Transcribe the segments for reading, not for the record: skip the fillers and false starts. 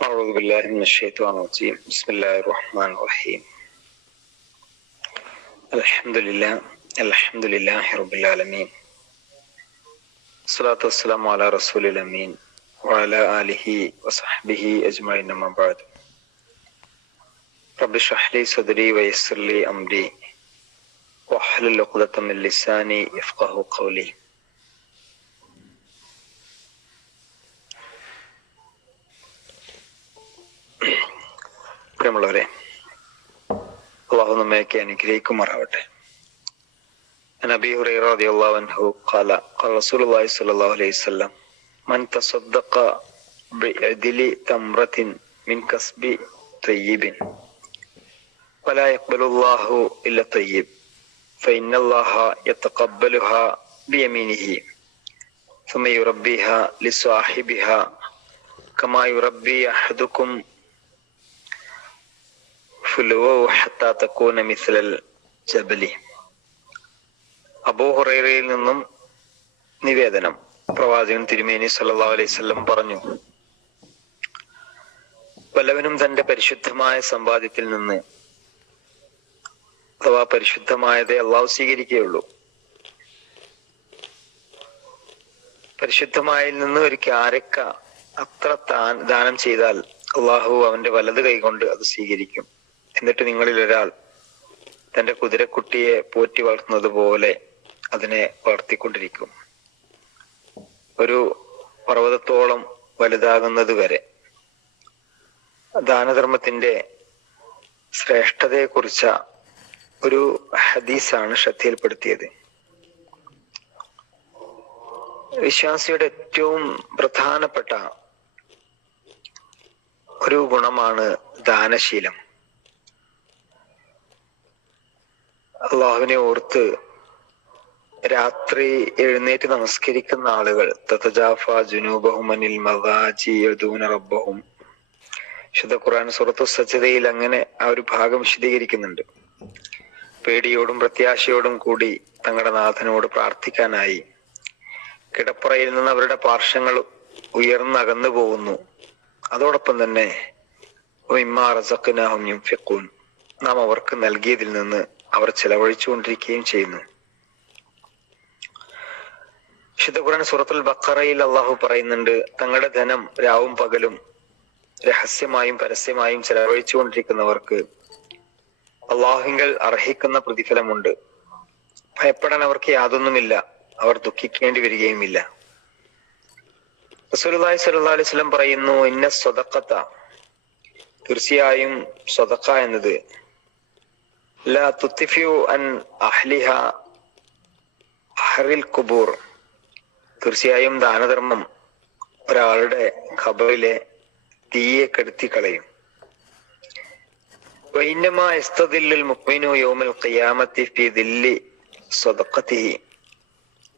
أعوذ بالله من الشيطان الرجيم بسم الله الرحمن الرحيم الحمد لله رب العالمين الصلاة والسلام على رسول الأمين وعلى آله وصحبه أجمعين أما بعد رب اشرح لي صدري ويسر لي أمري واحلل عقدة من لساني يفقهوا قولي. പ്രിയമുള്ളവരെ, അള്ളാഹു നമ്മയൊക്കെ അനുഗ്രഹിക്കുമാറാവട്ടെ. عن أبي هريرة رضي الله عنه قال قال رسول الله صلى الله عليه وسلم من تصدق بعدل تمرة من كسب طيب ولا يقبل الله إلا طيب فإن الله يتقبلها بيمينه ثم يربيها لصاحبها كما يربي أحدكم فلوه حتى تكون مثل الجبل. അബൂ ഹുറൈറയിൽ നിന്നും നിവേദനം, പ്രവാചകൻ തിരുമേനി സല്ലല്ലാഹു അലൈഹി വസല്ലം പറഞ്ഞു, വല്ലവനും തന്റെ പരിശുദ്ധമായ സമ്പാദ്യത്തിൽ നിന്ന്, അഥവാ പരിശുദ്ധമായതേ അള്ളാഹു സ്വീകരിക്കുകയുള്ളൂ, പരിശുദ്ധമായതിൽ നിന്ന് ഒരു ക്യാരക്ക അത്ര ദാനം ചെയ്താൽ അള്ളാഹു അവന്റെ വലത് കൈകൊണ്ട് അത് സ്വീകരിക്കും. എന്നിട്ട് നിങ്ങളിൽ ഒരാൾ തന്റെ കുതിരക്കുട്ടിയെ പോറ്റി വളർത്തുന്നത് പോലെ അതിനെ വളർത്തിക്കൊണ്ടിരിക്കും, ഒരു പർവ്വതത്തോളം വലുതാകുന്നത് വരെ. ദാനധർമ്മത്തിന്റെ ശ്രേഷ്ഠതയെ കുറിച്ച ഒരു ഹദീസാണ് ശ്രദ്ധയിൽപ്പെടുത്തിയത്. വിശ്വാസിയുടെ ഏറ്റവും പ്രധാനപ്പെട്ട ഒരു ഗുണമാണ് ദാനശീലം. അള്ളാഹുവിനെ ഓർത്ത് രാത്രി എഴുന്നേറ്റ് നമസ്കരിക്കുന്ന ആളുകൾ, തതജാഫാ ജുനൂബഹും അനിൽ മദാജി യദൂന റബ്ബഹും, വിശുദ്ധ ഖുർആൻ സൂറത്തു സജ്ദയിൽ അങ്ങനെ ആ ഒരു ഭാഗം വിശദീകരിക്കുന്നുണ്ട്. പേടിയോടും പ്രത്യാശയോടും കൂടി തങ്ങളുടെ നാഥനോട് പ്രാർത്ഥിക്കാനായി കിടപ്പറയിൽ നിന്ന് അവരുടെ പാർശ്വങ്ങൾ ഉയർന്നകന്നു പോകുന്നു. അതോടൊപ്പം തന്നെ മിമ്മാ റസഖ്നാഹും യുൻഫിഖൂൻ, നാം അവർക്ക് നൽകിയതിൽ നിന്ന് അവർ ചെലവഴിച്ചുകൊണ്ടിരിക്കുകയും ചെയ്യുന്നു. വിശുദ്ധ ഖുർആൻ സൂറത്തുൽ ബഖറയിൽ അള്ളാഹു പറയുന്നുണ്ട്, തങ്ങളുടെ ധനം രാവും പകലും രഹസ്യമായും പരസ്യമായും ചെലവഴിച്ചുകൊണ്ടിരിക്കുന്നവർക്ക് അള്ളാഹുവിങ്കൽ അർഹിക്കുന്ന പ്രതിഫലമുണ്ട്. ഭയപ്പെടാൻ അവർക്ക് യാതൊന്നുമില്ല, അവർ ദുഃഖിക്കേണ്ടി വരികയുമില്ല. റസൂലുള്ളാഹി സ്വല്ലല്ലാഹു അലൈഹി വസല്ലം പറയുന്നു, ഇന്ന സ്വദഖത, തീർച്ചയായും സ്വദഖ എന്നത്, ലാ തുത്ഫിഉ അൻ അഹ്ലിഹ ഹറിൽ ഖുബൂർ, തീർച്ചയായും ദാനധർമ്മം ഒരാളുടെ ഖബറിലെ തീയെ കെടുത്തി കളയും. വഇന്നമാ യസ്തദില്ലുൽ മുഅ്മിനു യൗമൽ ഖിയാമത്തി ഫീ ദില്ലി സ്വദഖതിഹി,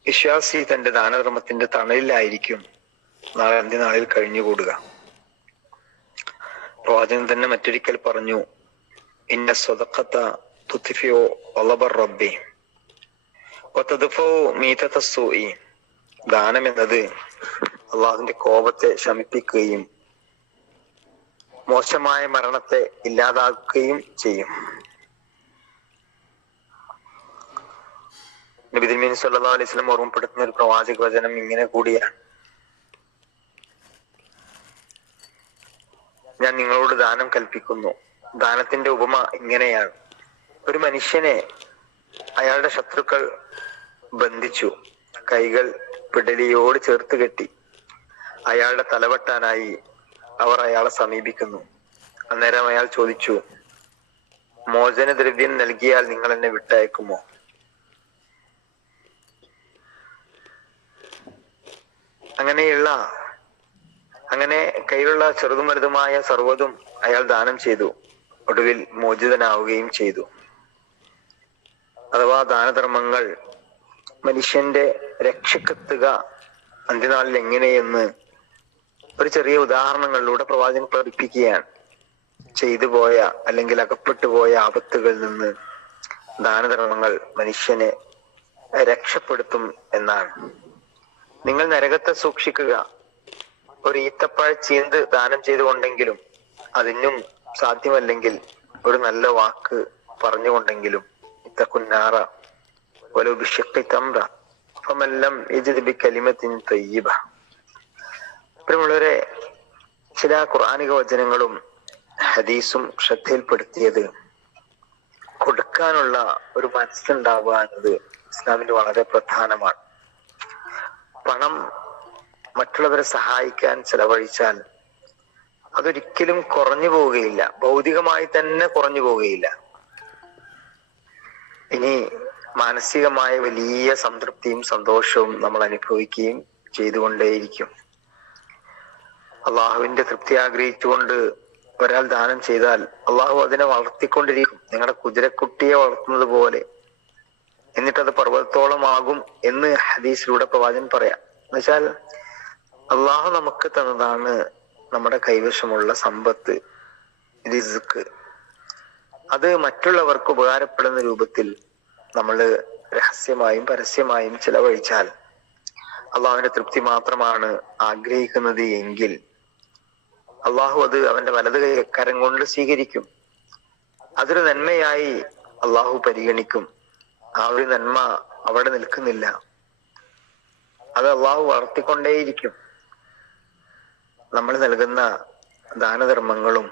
വിശ്വാസി തന്റെ ദാനധർമ്മത്തിന്റെ തണലിലായിരിക്കും നാളെ അന്ത്യനാളിൽ കഴിഞ്ഞുകൂടുക. പ്രവാചകൻ തന്നെ മറ്റൊരിക്കൽ പറഞ്ഞു, ഇന്ന സ്വദഖത തുത്ഫിഉ ളബർ റബ്ബി വതദ്ഫഉ മീതത സൂഇ, ദാനം എന്നത് അള്ളാഹുവിന്റെ കോപത്തെ ശമിപ്പിക്കുകയും മോശമായ മരണത്തെ ഇല്ലാതാക്കുകയും ചെയ്യും. നബി തിരുമേനി സല്ലല്ലാഹു അലൈഹി വസല്ലം ഓർമ്മപ്പെടുത്തുന്ന ഒരു പ്രവാചക വചനം ഇങ്ങനെ കൂടിയാണ്, ഞാൻ നിങ്ങളോട് ദാനം കൽപ്പിക്കുന്നു. ദാനത്തിന്റെ ഉപമ ഇങ്ങനെയാണ്, ഒരു മനുഷ്യനെ അയാളുടെ ശത്രുക്കൾ ബന്ധിച്ചു, കൈകൾ പിടലിയോട് ചേർത്ത് കെട്ടി അയാളുടെ തലവെട്ടാനായി അവർ അയാളെ സമീപിക്കുന്നു. അന്നേരം അയാൾ ചോദിച്ചു, മോചനദ്രവ്യം നൽകിയാൽ നിങ്ങൾ എന്നെ വിട്ടയക്കുമോ? അങ്ങനെ കയ്യിലുള്ള ചെറുതും വലുതുമായ സർവ്വതും അയാൾ ദാനം ചെയ്തു. ഒടുവിൽ മോചിതനാവുകയും ചെയ്തു. അഥവാ ദാനധർമ്മങ്ങൾ മനുഷ്യന്റെ രക്ഷക്കെത്തുക അന്ത്യനാളിൽ എങ്ങനെയെന്ന് ഒരു ചെറിയ ഉദാഹരണങ്ങളിലൂടെ പ്രവാചകൻ പഠിപ്പിക്കുകയാണ്. ചെയ്തു പോയ അല്ലെങ്കിൽ അകപ്പെട്ടു പോയ ആപത്തുകളിൽ നിന്ന് ദാനധർമ്മങ്ങൾ മനുഷ്യനെ രക്ഷപ്പെടുത്തും എന്നാണ്. നിങ്ങൾ നരകത്തെ സൂക്ഷിക്കുക, ഒരു ഈത്തപ്പഴ ചീന്ത് ദാനം ചെയ്തുകൊണ്ടെങ്കിലും, അതിനും സാധ്യമല്ലെങ്കിൽ ഒരു നല്ല വാക്ക് പറഞ്ഞുകൊണ്ടെങ്കിലും, ഇത്തക്കുന്നാറ വലോ ബിശിഖ്ഖി തംറ ഫമൻ ലം യജിദ് ബികലിമത്തിൻ തയ്യിബ. പ്രിയമുള്ളവരെ, ചില ഖുർആനിക വചനങ്ങളും ഹദീസും ശ്രദ്ധയിൽപ്പെടുത്തിയത് കൊടുക്കാനുള്ള ഒരു മനസ്സുണ്ടാവുക എന്നത് ഇസ്ലാമിന് വളരെ പ്രധാനമാണ്. പണം മറ്റുള്ളവരെ സഹായിക്കാൻ ചെലവഴിച്ചാൽ അതൊരിക്കലും കുറഞ്ഞു പോവുകയില്ല, ഭൗതികമായി തന്നെ കുറഞ്ഞു പോവുകയില്ല. ഇനി മാനസികമായ വലിയ സംതൃപ്തിയും സന്തോഷവും നമ്മൾ അനുഭവിക്കുകയും ചെയ്തുകൊണ്ടേയിരിക്കും. അള്ളാഹുവിന്റെ തൃപ്തി ആഗ്രഹിച്ചുകൊണ്ട് ഒരാൾ ദാനം ചെയ്താൽ അള്ളാഹു അതിനെ വളർത്തിക്കൊണ്ടിരിക്കും, നിങ്ങളുടെ കുതിരക്കുട്ടിയെ വളർത്തുന്നത് പോലെ. എന്നിട്ടത് പർവ്വതത്തോളം ആകും എന്ന് ഹദീസിലൂടെ പ്രവാചകൻ പറയാം. എന്നുവെച്ചാൽ അള്ളാഹു നമുക്ക് തന്നതാണ് നമ്മുടെ കൈവശമുള്ള സമ്പത്ത്, റിസ്ക്. അത് മറ്റുള്ളവർക്ക് ഉപകാരപ്പെടുന്ന രൂപത്തിൽ നമ്മൾ രഹസ്യമായും പരസ്യമായും ചെലവഴിച്ചാൽ അള്ളാഹുവിന്റെ തൃപ്തി മാത്രമാണ് ആഗ്രഹിക്കുന്നത് എങ്കിൽ അള്ളാഹു അത് അവന്റെ വലത് കരം കൊണ്ട് സ്വീകരിക്കും. അതൊരു നന്മയായി അള്ളാഹു പരിഗണിക്കും. ആ ഒരു നന്മ അവിടെ നിൽക്കുന്നില്ല, അത് അള്ളാഹു വളർത്തിക്കൊണ്ടേയിരിക്കും. നമ്മൾ നൽകുന്ന ദാനധർമ്മങ്ങളും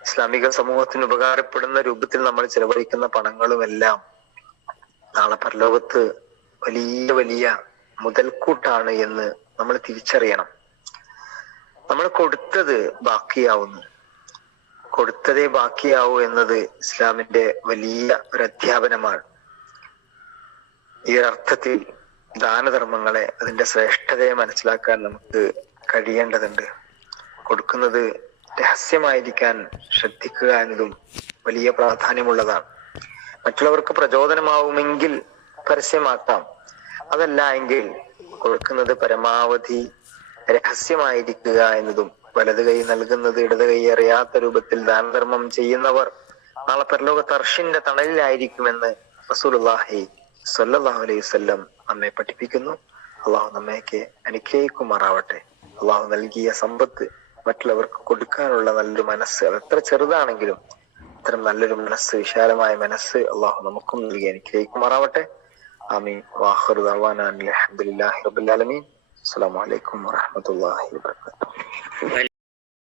ഇസ്ലാമിക സമൂഹത്തിന് ഉപകാരപ്പെടുന്ന രൂപത്തിൽ നമ്മൾ ചെലവഴിക്കുന്ന പണങ്ങളുമെല്ലാം നാളെ പരലോകത്ത് വലിയ വലിയ മുതൽക്കൂട്ടാണ് എന്ന് നമ്മൾ തിരിച്ചറിയണം. നമ്മൾ കൊടുത്തത് ബാക്കിയാവുന്നു, കൊടുത്തതേ ബാക്കിയാവൂ എന്നത് ഇസ്ലാമിന്റെ വലിയ ഒരു അധ്യാപനമാണ്. ഈ ഒരർത്ഥത്തിൽ ദാനധർമ്മങ്ങളെ, അതിന്റെ ശ്രേഷ്ഠതയെ മനസ്സിലാക്കാൻ നമുക്ക് കഴിയേണ്ടതുണ്ട്. കൊടുക്കുന്നത് രഹസ്യമായിരിക്കാൻ ശ്രദ്ധിക്കുക എന്നതും വലിയ പ്രാധാന്യമുള്ളതാണ്. മറ്റുള്ളവർക്ക് പ്രചോദനമാവുമെങ്കിൽ പരസ്യമാക്കാം, അതല്ല എങ്കിൽ കൊടുക്കുന്നത് പരമാവധി രഹസ്യമായിരിക്കുക എന്നതും. വലത് കൈ നൽകുന്നത് ഇടത് കൈ അറിയാത്ത രൂപത്തിൽ ദാനധർമ്മം ചെയ്യുന്നവർ നാളെ പരലോകത്ത് അർശിന്റെ തണലിലായിരിക്കുമെന്ന് റസൂലുള്ളാഹി സ്വല്ലല്ലാഹു അലൈഹി വസല്ലം നമ്മെ പഠിപ്പിക്കുന്നു. അള്ളാഹു നമ്മയൊക്കെ അനുഗ്രഹിക്കുമാറാവട്ടെ. അള്ളാഹു നൽകിയ സമ്പത്ത് മറ്റുള്ളവർക്ക് കൊടുക്കാനുള്ള നല്ലൊരു മനസ്സ്, അത് എത്ര ചെറുതാണെങ്കിലും അത്തരം നല്ലൊരു മനസ്സ്, വിശാലമായ മനസ്സ് അള്ളാഹു നമുക്കും നൽകി അനുഗ്രഹിക്കുമാറാവട്ടെ. ആമീൻ. വാഖിറു ദഅ്വാനാ അൽഹംദുലില്ലാഹി റബ്ബിൽ ആലമീൻ. അസ്സലാമു അലൈക്കും വറഹ്മത്തുള്ളാഹി വബറകാതുഹു.